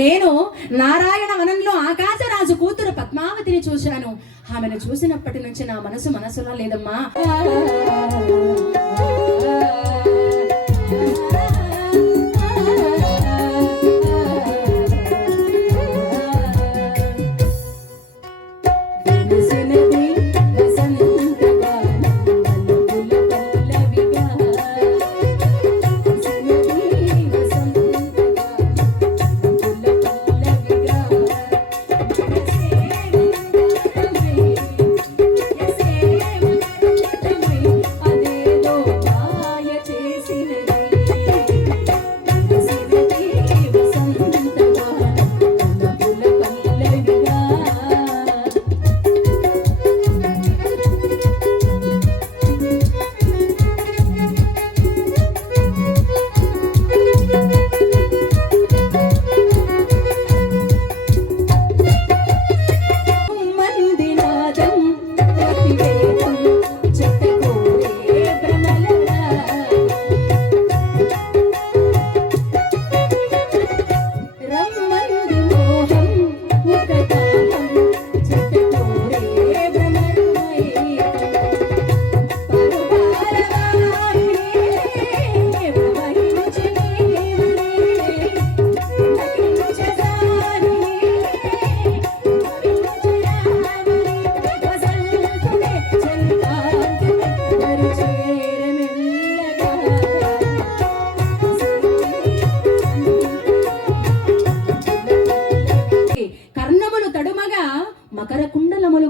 నేను నారాయణ వనంలో ఆకాశరాజు కూతురు పద్మావతిని చూశాను. ఆమెను చూసినప్పటి నుంచి నా మనసులో లేదమ్మా.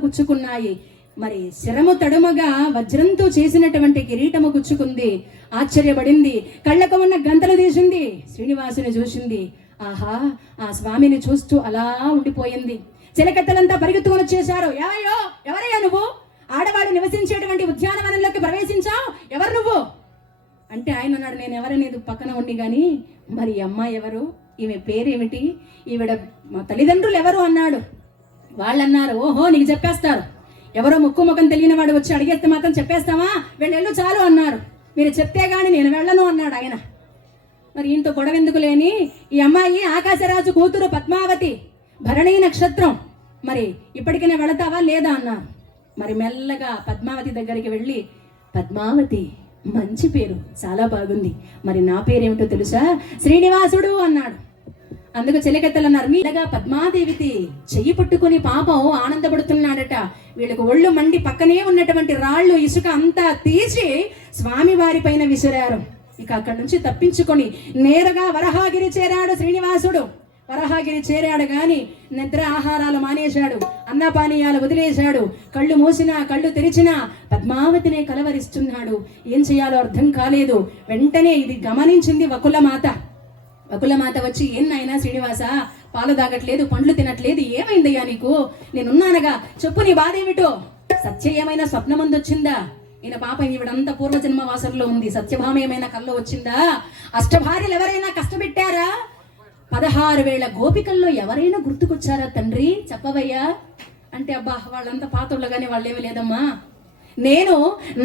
గుచ్చుకున్నాయి. మరి శిరము తడుమగా వజ్రంతో చేసినటువంటి కిరీటము గుచ్చుకుంది. ఆశ్చర్యపడింది. కళ్ళకు ఉన్న గంతలు తీసింది. శ్రీనివాసుని చూసింది. ఆహా, ఆ స్వామిని చూస్తూ అలా ఉండిపోయింది. చిలకత్తలంతా పరిగెత్తుకొని వచ్చేశారు. ఎవరయ్యా నువ్వు? ఆడవాడు నివసించేటువంటి ఉద్యానవనంలోకి ప్రవేశించావు, ఎవరు నువ్వు అంటే ఆయన అన్నాడు, నేను ఎవరనేది పక్కన ఉండి గాని మరి అమ్మాయి ఎవరు, ఈమె పేరేమిటి, ఈవిడ మా తల్లిదండ్రులు ఎవరు అన్నాడు. వాళ్ళన్నారు, ఓహో నీకు చెప్పేస్తారు, ఎవరో ముక్కు ముఖం తెలియని వాడు వచ్చి అడిగేస్తే మాత్రం చెప్పేస్తావా, వెళ్ళెళ్ళు చాలు అన్నారు. మీరు చెప్తే గాని నేను వెళ్ళను అన్నాడు ఆయన. మరి ఇంత గొడవ ఎందుకు లేని, ఈ అమ్మాయి ఆకాశరాజు కూతురు పద్మావతి, భరణీ నక్షత్రం, మరి ఇప్పటికైనా వెళతావా లేదా అన్నారు. మరి మెల్లగా పద్మావతి దగ్గరికి వెళ్ళి, పద్మావతి మంచి పేరు, చాలా బాగుంది, మరి నా పేరేమిటో తెలుసా, శ్రీనివాసుడు అన్నాడు. అందుకు చెలికత్తలు అన్నారు, మీదగా పద్మాదేవికి చెయ్యి పట్టుకుని పాపం ఆనందపడుతున్నాడట. వీళ్ళకు ఒళ్ళు మండి పక్కనే ఉన్నటువంటి రాళ్ళు ఇసుక అంతా తీసి స్వామి వారి పైన విసిరారు. ఇక అక్కడి నుంచి తప్పించుకొని నేరుగా వరహాగిరి చేరాడు శ్రీనివాసుడు. వరహాగిరి చేరాడు గాని నిద్ర ఆహారాలు మానేశాడు, అన్నపానీయాలు వదిలేశాడు. కళ్ళు మూసినా కళ్ళు తెరిచినా పద్మావతినే కలవరిస్తున్నాడు. ఏం చేయాలో అర్థం కాలేదు. వెంటనే ఇది గమనించింది వకులమాత. వకులమాత వచ్చి, ఏం నాయనా శ్రీనివాస, పాలు తాగట్లేదు, పండ్లు తినట్లేదు, ఏమైందయ్యా నీకు, నేనున్నానగా, చెప్పు నీ బాధ ఏమిటో, సత్య ఏమైనా స్వప్నమందు వచ్చిందా, ఈయన పాప ఈవిడంతా పూర్వజన్మ వాసనలో ఉంది, సత్యభామ ఏమైనా కల్లో వచ్చిందా, అష్టభార్యలు ఎవరైనా కష్టపెట్టారా, 16,000 గోపికల్లో ఎవరైనా గుర్తుకొచ్చారా తండ్రి, చెప్పవయ్యా అంటే, అబ్బా వాళ్ళంతా పాతోళ్ళు కానీ వాళ్ళేమీ లేదమ్మా, నేను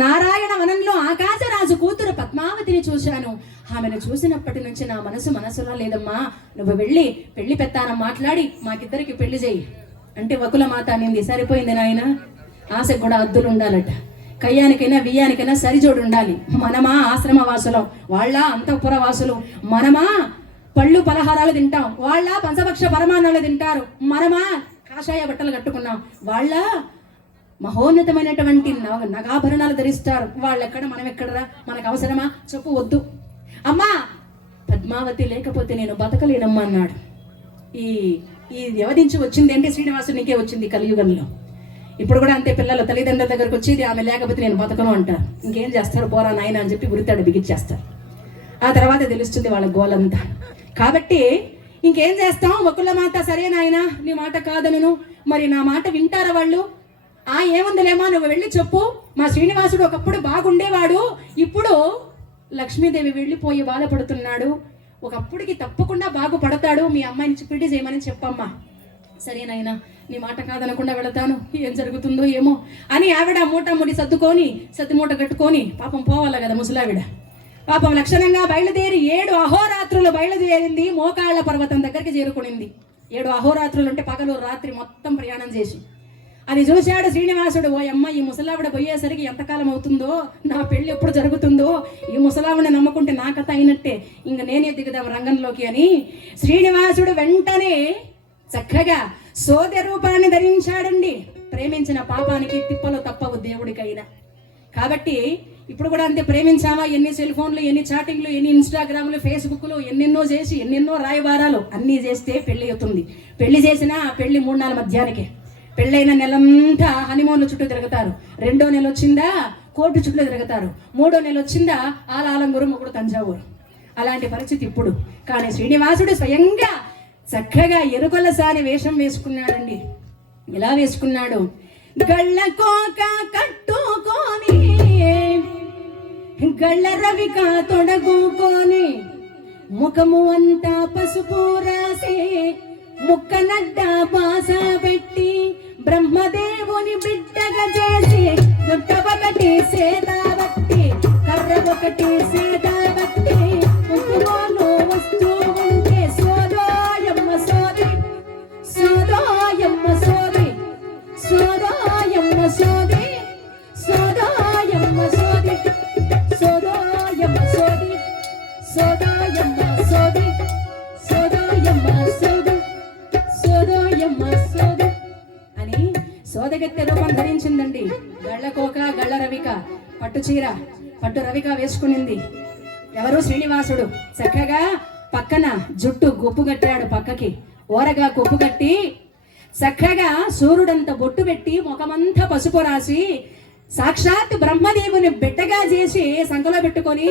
నారాయణ వనంలో ఆకాశరాజు కూతురు పద్మావతిని చూశాను. ఆమెను చూసినప్పటి నుంచి నా మనసులో లేదమ్మా, నువ్వు వెళ్ళి పెళ్లి పెత్తానం మాట్లాడి మాకిద్దరికి పెళ్లి చేయి అంటే వకులమాత అనింది. సరిపోయింది నాయన, ఆశకు కూడా అద్దులు ఉండాలట, కయ్యానికైనా బియ్యానికైనా సరిజోడు ఉండాలి. మనమా ఆశ్రమ వాసులం, వాళ్ళ అంతఃపుర వాసులు, మనమా పళ్ళు పలహారాలు తింటాం, వాళ్ళ పంచభక్ష పరమాన్నాలు తింటారు, మనమా కాషాయ బట్టలు కట్టుకున్నాం, వాళ్ళ మహోన్నతమైనటువంటి నగాభరణాలు ధరిస్తారు, వాళ్ళెక్కడ మనం ఎక్కడరా, మనకు అవసరమా చెప్పు, వద్దు అమ్మా, పద్మావతి లేకపోతే నేను బతకలేనమ్మా అన్నాడు. ఈ వ్యవధించి వచ్చింది అంటే శ్రీనివాసునికే వచ్చింది కలియుగంలో. ఇప్పుడు కూడా అంతే, పిల్లల తల్లిదండ్రుల దగ్గరకు వచ్చేది ఆమె లేకపోతే నేను బతకను అంటారు. ఇంకేం చేస్తారు, పోరా నాయన అని చెప్పి గురితాడు బిగించేస్తారు. ఆ తర్వాత తెలుస్తుంది వాళ్ళ గోలంతా. కాబట్టి ఇంకేం చేస్తాం, వకులమాత సరే నాయన నీ మాట కాదనను, మరి నా మాట వింటారా వాళ్ళు, ఏముందిలేమా నువ్వు వెళ్ళి చెప్పు, మా శ్రీనివాసుడు ఒకప్పుడు బాగుండేవాడు, ఇప్పుడు లక్ష్మీదేవి వెళ్ళిపోయి బాధపడుతున్నాడు, ఒకప్పుడికి తప్పకుండా బాగుపడతాడు, మీ అమ్మాయిని పెళ్లి చేయమని చెప్పమ్మా. సరేనైనా నీ మాట కాదనకుండా వెళతాను, ఏం జరుగుతుందో ఏమో అని ఆవిడ మూట ముడి సర్దుకొని సత్తిమూట కట్టుకొని పాపం పోవాలి కదా ముసలావిడ, పాపం లక్షణంగా బయలుదేరి 7 అహోరాత్రులు బయలుదేరింది, మోకాళ్ళ పర్వతం దగ్గరికి చేరుకునింది. 7 అహోరాత్రులు అంటే పగలు రాత్రి మొత్తం ప్రయాణం చేసి. అది చూశాడు శ్రీనివాసుడు, ఓ అమ్మ ఈ ముసలావిడ పోయేసరికి ఎంతకాలం అవుతుందో, నా పెళ్లి ఎప్పుడు జరుగుతుందో, ఈ ముసలావిడ నమ్ముకుంటే నా కథ అయినట్టే, ఇంక నేనే దిగుదాం రంగంలోకి అని శ్రీనివాసుడు వెంటనే చక్కగా సోదె రూపాన్ని ధరించాడండి. ప్రేమించిన పాపానికి తిప్పలు తప్పవు దేవుడికైనా. కాబట్టి ఇప్పుడు కూడా అంతే, ప్రేమించామా, ఎన్ని సెల్ ఫోన్లు, ఎన్ని చాటింగ్లు, ఎన్ని ఇన్స్టాగ్రామ్లు, ఫేస్బుక్లు, ఎన్నెన్నో చేసి ఎన్నెన్నో రాయబారాలు అన్నీ చేస్తే పెళ్లి అవుతుంది. పెళ్లి చేసినా పెళ్లి 3-4 మధ్యాహ్నకే. పెళ్ళైన నెలంతా హనీమూన్ల చుట్టూ తిరుగుతారు. 2వ నెల వచ్చిందా కోర్టు చుట్టూ తిరుగుతారు. 3వ నెల వచ్చిందా ఆలంగూరు, మొగుడు తంజావూరు. అలాంటి పరిస్థితి ఇప్పుడు. కానీ శ్రీనివాసుడు స్వయంగా చక్కగా ఎరుకల సాని వేషం వేసుకున్నాడండి. ఇలా వేసుకున్నాడు, గళ్ళ కోక కట్టుకొని, గళ్ళ రవిక తొడగుకొని, ముఖము అంతా పసుపు రాసి, ముక్కనడ్డ బాస పెట్టి, బ్రహ్మదేవుని బిడ్డగా చేసి, గుట్ట ఒకటి సేద బట్టి, కర్ర ఒకటి సేద బట్టి, ముగ్గులోను వస్తూ ఉంటే సోదోయమ్మ సోది, సోదోయమ్మ సోది, సోదోయమ్మ సోది, సోదోయమ్మ సోది, సోదోయమ్మ సోది, సోదోయమ్మ సోది, సోదోయమ్మ సోది, సోదోయమ్మ సోది అని సోదగత్తె రూపం ధరించిందండి. గళ్ళకోక గళ్ళ రవిక, పట్టు చీర పట్టు రవిక వేసుకునింది. ఎవరు? శ్రీనివాసుడు. చక్కగా పక్కన జుట్టు గొప్పు కట్టాడు, పక్కకి ఓరగా కొప్పు కట్టి, చక్కగా సూర్యుడంత బొట్టు పెట్టి, ముఖమంతా పసుపు రాసి, సాక్షాత్ బ్రహ్మదేవుని బిడ్డగా చేసి సంకలో పెట్టుకొని,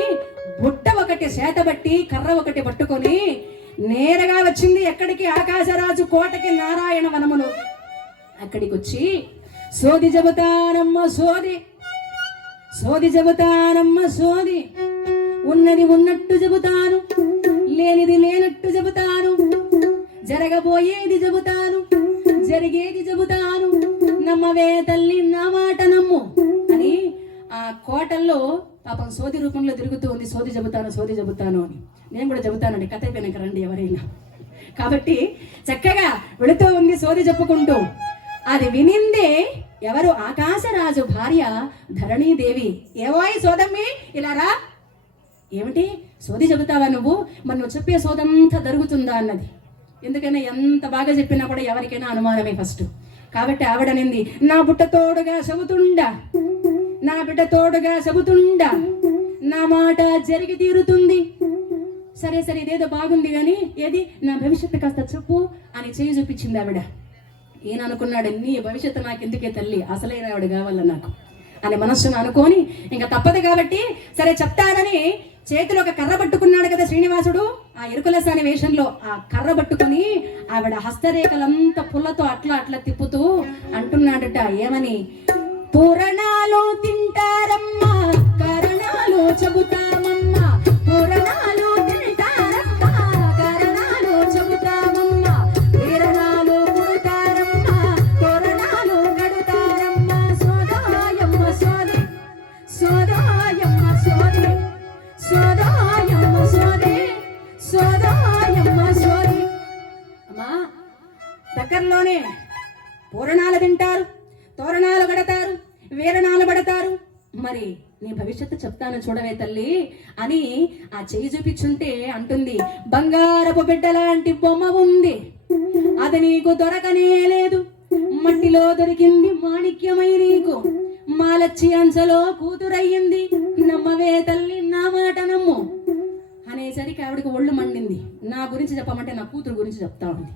బుట్ట ఒకటి చేతబట్టి, కర్ర ఒకటి పట్టుకొని నేరుగా వచ్చింది ఎక్కడికి? ఆకాశరాజు కోటకి, నారాయణ వనమును. అక్కడికి వచ్చి సోది చెబుతానమ్మ సోది, సోది చెబుతానమ్మ సోది, ఉన్నది ఉన్నట్టు చెబుతాను, లేనిది లేనట్టు చెబుతాను, జరగబోయేది చెబుతాను, జరిగేది చెబుతాను, నమ్మవే తల్లి నా మాట నమ్ము అని ఆ కోటల్లో పాపం సోది రూపంలో తిరుగుతూ ఉంది. సోది చెబుతాను, సోది చెబుతాను అని. నేను కూడా చెబుతానండి, కథ అయిపోయినాక రండి ఎవరైనా. కాబట్టి చక్కగా వెళుతూ ఉంది సోది చెప్పుకుంటూ. అది వినిందే ఎవరు? ఆకాశరాజు భార్య ధరణీదేవి. ఏవోయ్ సోదమ్మి ఇలా రా. ఏమిటి సోది చెబుతావా నువ్వు? మరి నువ్వు చెప్పే సోదంతా జరుగుతుందా అన్నది. ఎందుకైనా ఎంత బాగా చెప్పినా కూడా ఎవరికైనా అనుమానమే ఫస్ట్. కాబట్టి ఆవిడనింది, నా బుట్ట తోడుగా చెబుతుండా, నా బిడ్డ తోడుగా చెబుతుండా, నా మాట జరిగి తీరుతుంది. సరే సరే ఇదేదో బాగుంది కానీ ఏది నా భవిష్యత్తు కాస్త చెప్పు అని చేయి చూపించింది ఆవిడ. ఈయన అనుకున్నాడు, నీ భవిష్యత్తు నాకు ఎందుకే తల్లి, అసలైన ఆవిడ కావాల నాకు అని మనస్సును అనుకొని, ఇంకా తప్పదు కాబట్టి సరే చెప్తానని చేతిలో ఒక కర్ర పట్టుకున్నాడు కదా శ్రీనివాసుడు. ఆ ఎరుకలసాని వేషంలో ఆ కర్ర పట్టుకొని ఆవిడ హస్తరేఖలంతా పుల్లతో అట్లా అట్లా తిప్పుతూ అంటున్నాడట, ఏమని? పూరణాలు తింటారమ్మా, కారణాలు చెబుతామమ్మా, పూరణాలు తింటారమ్మా, కారణాలు చెబుతామమ్మా, వీరణాలు పుడతారమ్మా, తోరణాలు గడుతారమ్మా, సోదాయమ్మ సోది, సోదాయమ్మ సోది, సోదాయమ్మ సోది, సోదాయమ్మ సోది. అమ్మా దగ్గరలోనే పూరణాలు తింటారు, తోరణాలు గడతారు, వీరణాలు పడతారు, మరి నీ భవిష్యత్తు చెప్తాను చూడవే తల్లి అని ఆ చెయ్యి చూపించుంటే అంటుంది, బంగారపు బిడ్డ లాంటి బొమ్మ ఉంది, అది నీకు దొరకనే లేదు, మట్టిలో దొరికింది మాణిక్యమై నీకు, మాలచ్చి అంచలో కూతురయ్యింది, నమ్మవే తల్లి నా మాట నమ్ము అనేసరికి ఆవిడకి ఒళ్ళు మండింది. నా గురించి చెప్పమంటే నా కూతురు గురించి చెప్తా ఉంది.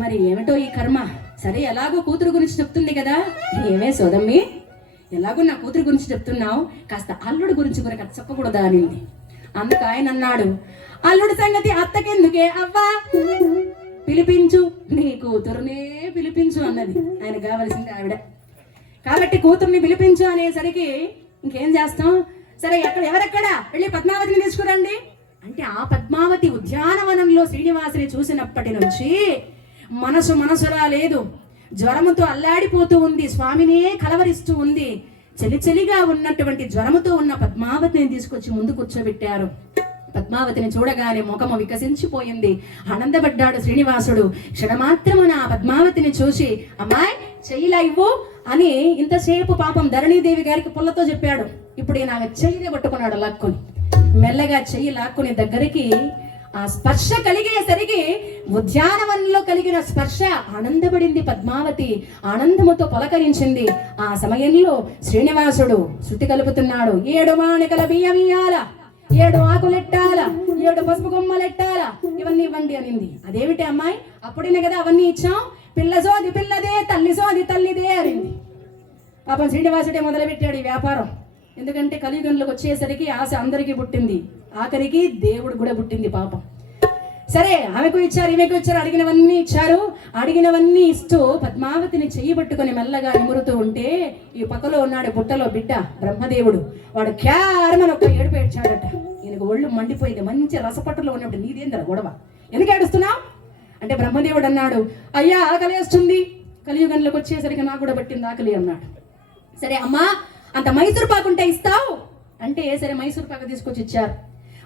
మరి ఏమిటో ఈ కర్మ. సరే ఎలాగో కూతురు గురించి చెప్తుంది కదా, ఏమే సోదమ్మి ఎలాగో నా కూతురు గురించి చెప్తున్నావు, కాస్త అల్లుడు గురించి కూడా చెప్పకూడదా అనింది. అందుకు ఆయన అన్నాడు, అల్లుడి సంగతి అత్తకెందుకే అవ్వా, పిలిపించు, నీ కూతురునే పిలిపించు అన్నది. ఆయన కావలసింది ఆవిడ కాబట్టి కూతుర్ని పిలిపించు అనేసరికి ఇంకేం చేస్తాం, సరే ఎక్కడ ఎవరెక్కడ వెళ్ళి పద్మావతిని తీసుకురండి అంటే, ఆ పద్మావతి ఉద్యానవనంలో శ్రీనివాసుని చూసినప్పటి నుంచి మనసురా లేదు, జ్వరముతో అల్లాడిపోతూ ఉంది, స్వామినే కలవరిస్తూ ఉంది. చలిచలిగా ఉన్నటువంటి జ్వరముతో ఉన్న పద్మావతిని తీసుకొచ్చి ముందు కూర్చోబెట్టారు. పద్మావతిని చూడగానే ముఖము వికసించిపోయింది. ఆనందపడ్డాడు శ్రీనివాసుడు. క్షణమాత్రమున ఆ పద్మావతిని చూసి, అమ్మాయి చెయ్యిలా ఇవ్వు అని ఇంతసేపు పాపం ధరణీదేవి గారికి పుల్లతో చెప్పాడు. ఇప్పుడు ఈయన చెయ్యిని పట్టుకున్నాడు లాక్కుని. మెల్లగా చెయ్యి లాక్కుని దగ్గరికి ఆ స్పర్శ కలిగేసరికి ఉద్యానవనంలో కలిగిన స్పర్శ ఆనందపడింది పద్మావతి. ఆనందముతో పలకరించింది. ఆ సమయంలో శ్రీనివాసుడు శృతి కలుపుతున్నాడు. 7 మాణికల బియ్యమియాల, 7 ఆకులెట్టాల, 7 పసుపు కొమ్మలెట్టాల, ఇవన్నీ ఇవ్వండి అనింది. అదేమిటి అమ్మాయి, అప్పుడిన కదా అవన్నీ ఇచ్చాం, పిల్ల సోది పిల్లదే, తల్లి సోది తల్లిదే అనింది. పాపం శ్రీనివాసుడే మొదలుపెట్టాడు ఈ వ్యాపారం. ఎందుకంటే కలియుగంలోకి వచ్చేసరికి ఆశ అందరికీ పుట్టింది, ఆఖరికి దేవుడు కూడా పుట్టింది పాపం. సరే, ఆమెకు ఇచ్చారు, ఈమెకు ఇచ్చారు, అడిగినవన్నీ ఇచ్చారు. అడిగినవన్నీ ఇస్తూ పద్మావతిని చెయ్యి పట్టుకొని మెల్లగా నిమురుతూ ఉంటే ఈ పక్కలో ఉన్నాడు బుట్టలో బిడ్డ బ్రహ్మదేవుడు. వాడు క్యారమని ఒక ఏడుపు ఏడ్చాడట. ఈయనకు ఒళ్ళు మండిపోయింది. మంచి రసపట్టులో ఉన్నప్పుడు నీదేంద్ర గొడవ, ఎందుకు ఏడుస్తున్నావు అంటే బ్రహ్మదేవుడు అన్నాడు, అయ్యా ఆకలి వేస్తుంది, కలియుగంలోకి వచ్చేసరికి నాకు కూడా పట్టింది ఆకలి అన్నాడు. సరే అమ్మా, అంత మైసూరు పాకు ఉంటే ఇస్తావు అంటే సరే మైసూరు పాకు తీసుకొచ్చి ఇచ్చారు.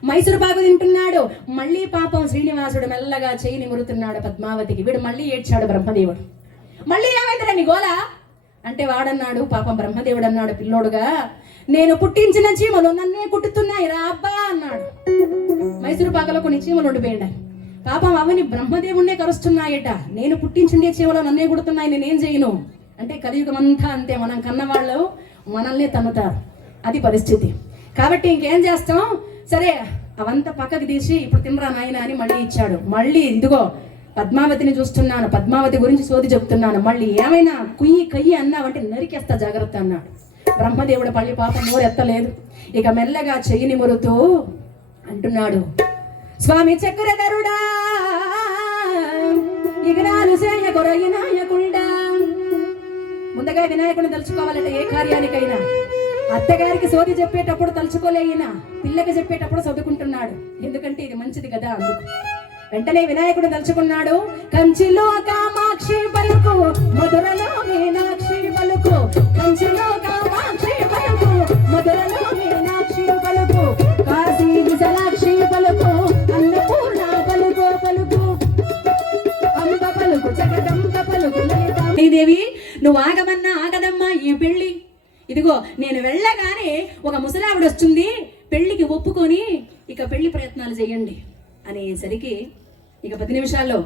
మైసూరు పాకు తింటున్నాడు. మళ్ళీ పాపం శ్రీనివాసుడు మెల్లగా చేయి నిమురుతున్నాడు పద్మావతికి. వీడు మళ్ళీ ఏడ్చాడు బ్రహ్మదేవుడు. మళ్ళీ ఏమైందిరా నీ గోల అంటే వాడన్నాడు, పాపం బ్రహ్మదేవుడు అన్నాడు పిల్లోడుగా, నేను పుట్టించిన చీమలు నన్నే కుట్టుతున్నాయి రా అబ్బా అన్నాడు. మైసూరు పాకలో కొన్ని చీమలు ఉండిపోయిండాయి. పాపం అవని బ్రహ్మదేవుణ్ణే కరుస్తున్నాయట. నేను పుట్టించుండే చీమలు నన్నే కుడుతున్నాయి, నేనేం చేయను అంటే కలియుగం అంతా అంతే, మనం కన్నవాళ్ళు మనల్ని తన్నుతారు, అది పరిస్థితి. కాబట్టి ఇంకేం చేస్తాం, సరే అవంతా పక్కకి తీసి ఇప్పుడు తినరా నాయన అని మళ్ళీ ఇచ్చాడు. మళ్ళీ ఇదిగో పద్మావతిని చూస్తున్నాను, పద్మావతి గురించి సోది చెప్తున్నాను, మళ్ళీ ఏమైనా కుయ్యి కయ్యి అన్నావంటే నరికేస్తా జాగ్రత్త అన్నాడు. బ్రహ్మదేవుడు పళ్ళి పాపం నోరెత్తలేదు. ఇక మెల్లగా చెయ్యి నిమురుతూ అంటున్నాడు, స్వామి చక్రధరుడా ఇగనాలు సేయ కొరయి నాయకుడా. ముందుగా వినాయకుడిని తలుచుకోవాలంటే ఏ కార్యానికైనా. అత్తగారికి సోది చెప్పేటప్పుడు తలుచుకోలేయినా, పిల్లకి చెప్పేటప్పుడు చదువుకుంటున్నాడు, ఎందుకంటే ఇది మంచిది కదా అందుకు. వెంటనే వినాయకుడు తలుచుకున్నాడు. కంచిలో కామాక్షి పలుకు, మధురలో మీనాక్షి పలుకు, కంచిలో కామాక్షి పలుకు, మధురలో మీనాక్షి పలుకు, కాశీ విశాలాక్షి పలుకు, అన్నపూర్ణ పలుకు పలుకు, అంబ పలుకు, జగదంబ పలుకు. దేవి నువ్వు ఆగమన్నా ఆగదమ్మా ఈ పెళ్లి. ఇదిగో నేను వెళ్ళగానే ఒక ముసలావిడ వస్తుంది, పెళ్లికి ఒప్పుకొని ఇక పెళ్లి ప్రయత్నాలు చేయండి అనేసరికి ఇక 10 నిమిషాల్లో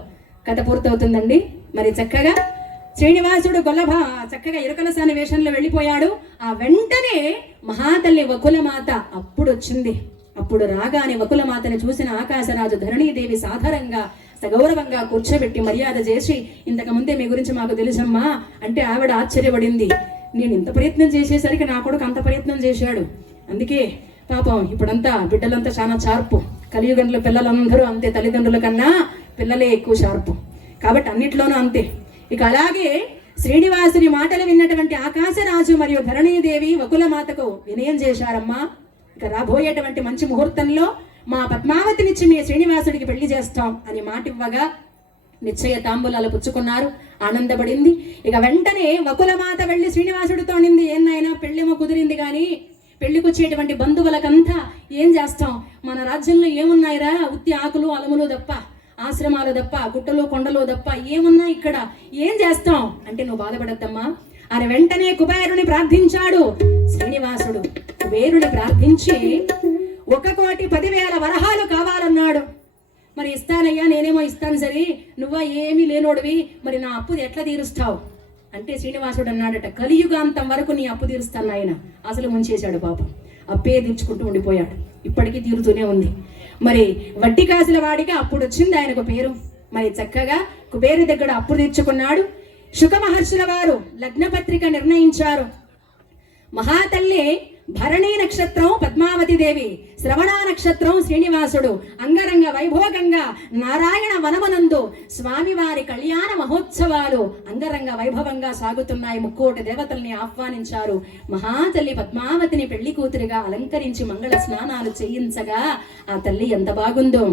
కథ పూర్తవుతుందండి. మరి చక్కగా శ్రీనివాసుడు చక్కగా ఇరుకలసాని వేషంలో వెళ్ళిపోయాడు. ఆ వెంటనే మహాతల్లి వకులమాత అప్పుడు వచ్చింది. అప్పుడు రాగానే వకులమాతని చూసిన ఆకాశరాజు ధరణీదేవి సాధారణంగా సగౌరవంగా కూర్చోబెట్టి మర్యాద చేసి, ఇంతకు ముందే మీ గురించి మాకు తెలుసమ్మా అంటే ఆవిడ ఆశ్చర్యపడింది. నేను ఇంత ప్రయత్నం చేసేసరికి నా కొడుకు అంత ప్రయత్నం చేశాడు, అందుకే పాపం ఇప్పుడంతా బిడ్డలంతా చాలా షార్పు. కలియుగంలో పిల్లలందరూ అంతే, తల్లిదండ్రుల కన్నా పిల్లలే ఎక్కువ షార్పు, కాబట్టి అన్నిట్లోనూ అంతే. ఇక అలాగే శ్రీనివాసుని మాటలు విన్నటువంటి ఆకాశరాజు మరియు ధరణీదేవి వకులమాతకు వినయం చేశారమ్మా. ఇక రాబోయేటువంటి మంచి ముహూర్తంలో మా పద్మావతినిచ్చి మీ శ్రీనివాసుడికి పెళ్లి చేస్తాం అని మాట ఇవ్వగా నిశ్చయ తాంబూలాలు పుచ్చుకున్నారు. ఆనందపడింది. ఇక వెంటనే వకులమాత వెళ్ళి శ్రీనివాసుడితో నింది, ఏనాయనా పెళ్ళేమో కుదిరింది కానీ పెళ్లికి వచ్చేటువంటి బంధువులకంతా ఏం చేస్తాం, మన రాజ్యంలో ఏమున్నాయిరా, ఉత్తి ఆకులు అలములు తప్ప, ఆశ్రమాలు తప్ప, గుట్టలు కొండలు తప్ప ఏమున్నాయి ఇక్కడ, ఏం చేస్తాం అంటే నువ్వు బాధపడద్దమ్మా అని వెంటనే కుబేరుని ప్రార్థించాడు శ్రీనివాసుడు. కుబేరుని ప్రార్థించి 1,10,000 వరహాలు కావాలన్నాడు. మరి ఇస్తానయ్యా, నేనేమో ఇస్తాను సరే, నువ్వా ఏమీ లేనోడివి, మరి నా అప్పు ఎట్లా తీరుస్తావు అంటే శ్రీనివాసుడు అన్నాడట, కలియుగాంతం వరకు నీ అప్పు తీరుస్తాను ఆయన. అసలు ముంచేశాడు పాపం, అప్పే తీర్చుకుంటూ ఉండిపోయాడు, ఇప్పటికీ తీరుతూనే ఉంది. మరి వడ్డీ కాసుల వాడికి అప్పుడు వచ్చింది ఆయనకు పేరు. మరి చక్కగా కుబేరు దగ్గర అప్పు తీర్చుకున్నాడు. శుక మహర్షుల వారు లగ్నపత్రిక నిర్ణయించారు. మహాతల్లి భరణీ నక్షత్రం పద్మావతి దేవి, శ్రవణ నక్షత్రం శ్రీనివాసుడు. అంగరంగ వైభోగంగా నారాయణ వనమనందు స్వామివారి కళ్యాణ మహోత్సవాలు అంగరంగ వైభవంగా సాగుతున్నాయి. 3,000,000 దేవతల్ని ఆహ్వానించారు. మహాతల్లి పద్మావతిని పెళ్లి కూతురిగా అలంకరించి మంగళ స్నానాలు చేయించగా ఆ తల్లి ఎంత బాగుందో.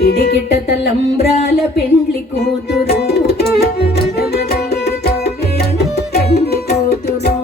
పిడికిట్ట తలంబ్రాల పెండ్లి కూతురు, పెండ్లి కూతురు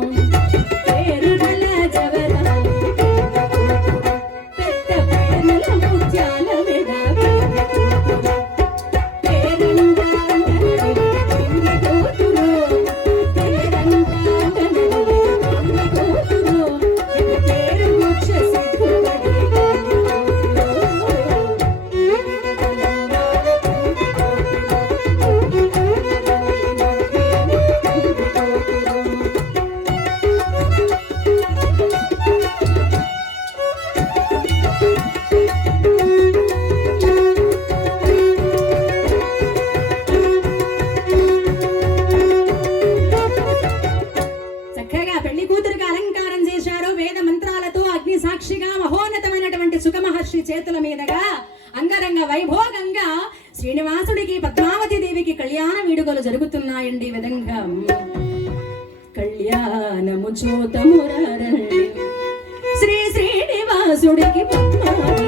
కళ్యాణ వేడుకలు జరుగుతున్నాయండి. ఈ విధంగా కళ్యాణము చూతమురారండి శ్రీ శ్రీనివాసుడికి పద్మావతి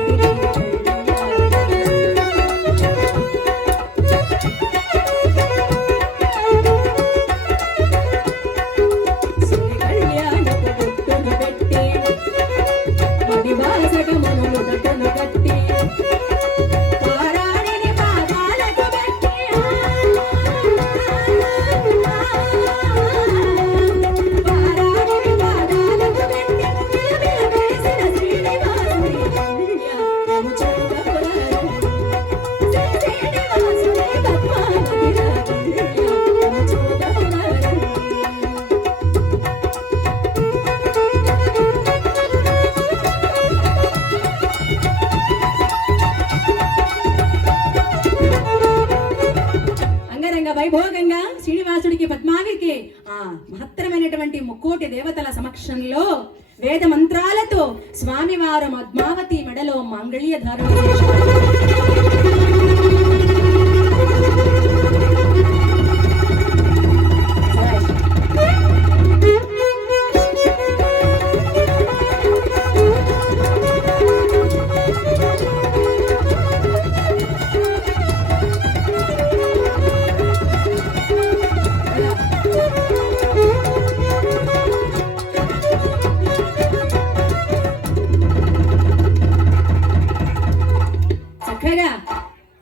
వైభోగంగా శ్రీనివాసుడికి పద్మావతికి ఆ మహత్తరమైనటువంటి ముక్కోటి దేవతల సమక్షంలో వేద మంత్రాలతో స్వామివారు పద్మావతి మెడలో మాంగళ్య ధారణ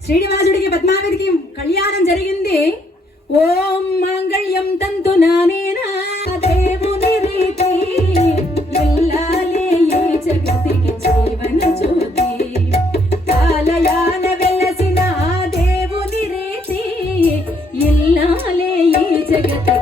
శ్రీనివాసుడికి పద్మావతికి కళ్యాణం జరిగింది. ఓం మాంగళ్యం తంతు నానేనా దేవుని రీతి ఇల్లాలే ఈ జగతికి జీవన జ్యోతి కాలయాన వెలసిన దేవుని రీతి ఇల్లాలే ఈ జగతి